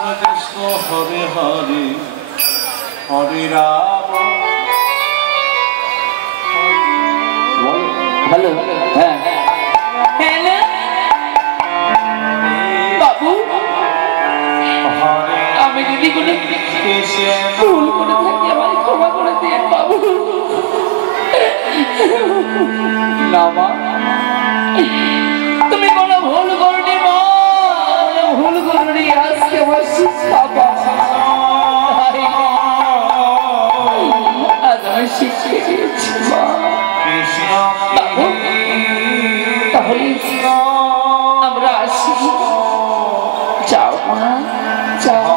Krishna Hare Hare Hare Ram. Hello, হ্যাঁ hello বাবু, আমি যদি কোনো ভুল করে থাকি আমায় ক্ষমা করে দিন বাবু। না মা, তুমি কোনো ভুল করনি মা, ভুল করনি। আজকে আমার শিক্ষা আজ আমি শিখে গিয়েছি মা। বাবু তাহলে আমরা আসি। যাও মা, যাও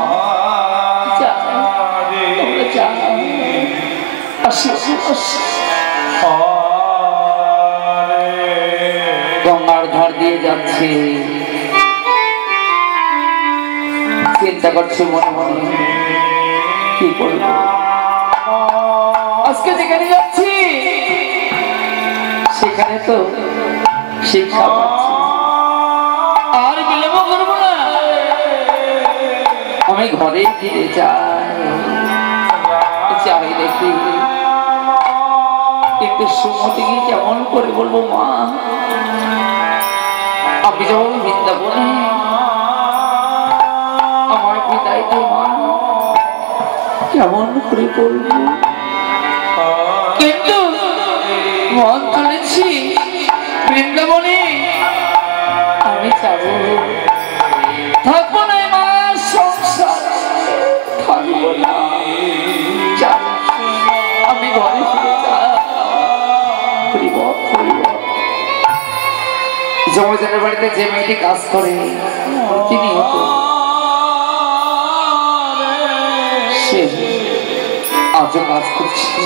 যাও, তোমরা যাও। আসি আসি। গঙ্গার ধার দিয়ে যাচ্ছে, চিন্তা করছে মনে মনে কি করবো। আজকে যেখানে যাচ্ছি সেখানে তো শিক্ষা পাচ্ছি, আর বিলম্ব করবো না। আমি ঘরে ফিরে যাই, যাই দেখি কিন্তু সুমতিকে কেমন করে বলবো মা, আমি যখন বৃন্দাবনে আমার বিদায় দে মা, কেমন করে বলবো। কিন্তু মন তুলেছি বৃন্দাবনে আমি যাবো, থাকবো না মা, সংসার থাকবো না, যাই, আমি ঘরে ফিরে যাই। জমিদারের বাড়িতে যে মেয়েটি কাজ করে তিনি হতো, সে আজও কাজ করছে।